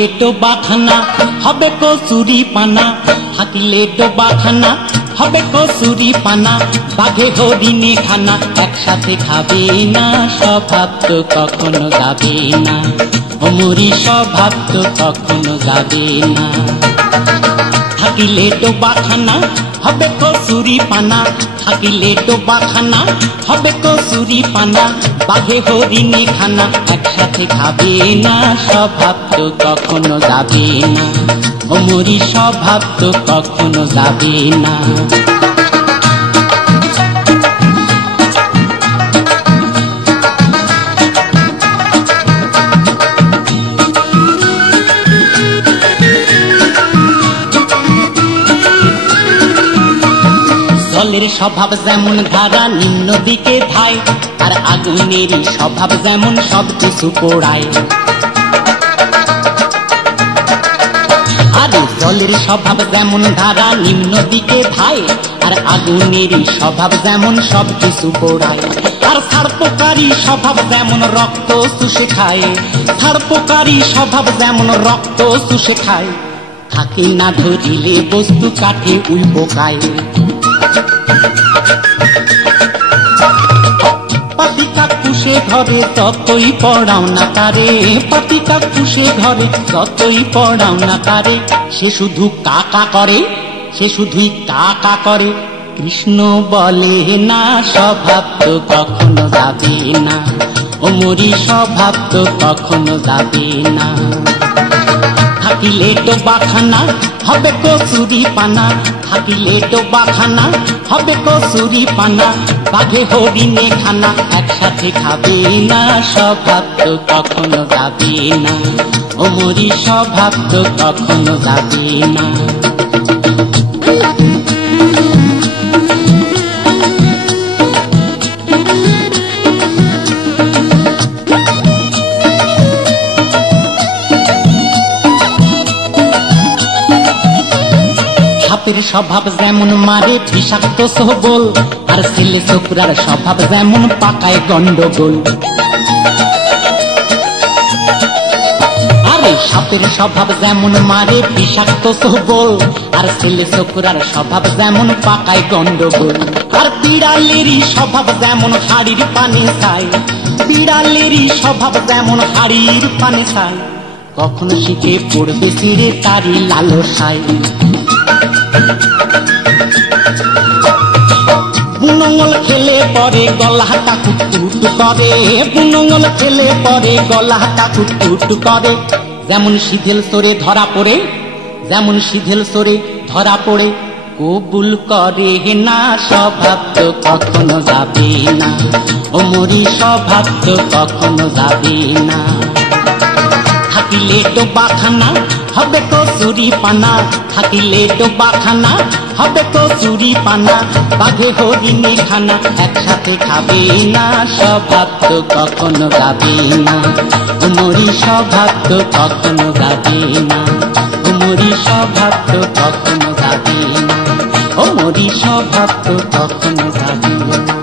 থাকিলে ডোবাখানা হবে কচুরি পানা, থাকিলে ডোবাখানা হবে কচুরি পানা, বাঘে হরিণে খানা একসাথে খাবে না, স্বভাব তো কখনো যাবে না, ওমরি স্বভাব তো কখনো যাবে না। থাকিলে ডোবাখানা হবে কচুরি পানা, থাকিলে ডোবাখানা হবে কচুরি পানা, বাঘে হরিণে খানা একসাথে খাবে না, স্বভাব তো কখনো যাবে না, ওমরি স্বভাব তো কখনো যাবে না। জলের স্বভাব যেমন ধারা নিম্ন দিকে ধায়, আর আগুনেরই স্বভাব যেমন সব কিছু পোড়ায়। আর জলের স্বভাব যেমন ধারা নিম্ন দিকে ধায়, আর আগুনেরই স্বভাব যেমন সব কিছু পোড়ায়। আর সার্পকারী স্বভাব যেমন রক্ত চুষে খায়, সার্পকারী স্বভাব যেমন রক্ত চুষে খায়, থাকে না ধরিলে বস্তু কাঠে উই পোকায়। পাপিকা কুশে ঘরে যতই পড়াও না তারে, পাপিকা কুশে ঘরে যতই পড়াও না তারে, সে শুধু কাকা করে, সে শুধুই কাকা করে, কৃষ্ণ বলে না, স্বভাব তো কখনো যাবে না, ওমরি স্বভাব তো কখনো যাবে না। থাকিলে ডোবাখানা হবে কচুরি পানা, থাকিলে ডোবাখানা হবে কচুরি পানা, বাঘে হরিণে খানা একসাথে খাবে না, স্বভাব তো কখনো যাবে না, ওমরি স্বভাব তো কখনো যাবে না। সাপের স্বভাব যেমন মারে বিষাক্ত সবল, আর ছেলে ছোকরার স্বভাব যেমন পাকায় গন্ডগোল। আরে সাপের স্বভাব যেমন মারে বিষাক্ত সবল, আর ছেলে ছোকরার স্বভাব যেমন পাকায় গন্ডগোল। আর বিড়ালেরই স্বভাব যেমন হাড়ির পানে খায়, বিড়ালেরই স্বভাব যেমন হাড়ির পানে খায়, কখনো শিখে পড়বে ছিঁড়ে তারই লালসায়। বুনঙ্গল খেলে পরে গলাটা কুটকুট করে, বুনঙ্গল খেলে পরে গলাটা কুটকুট করে, যেমন শিথিল সরে ধরা পড়ে, যেমন শিথিল সরে ধরা পড়ে, কবুল করে না, স্বভাব তো কখনো যাবে না, ওমরি স্বভাব তো কখনো যাবে না। থাকিলে ডোবাখানা হবে কচুরি পানা, থাকিলে ডোবাখানা হবে কচুরি পানা, বাঘে হরিণে খানা একসাথে খাবে না, স্বভাব তো কখনো যাবে না, ওমরি স্বভাব তো কখনো যাবে না, ওমরি স্বভাব তো কখনো যাবে না, ওমরি স্বভাব তো কখনো যাবে না।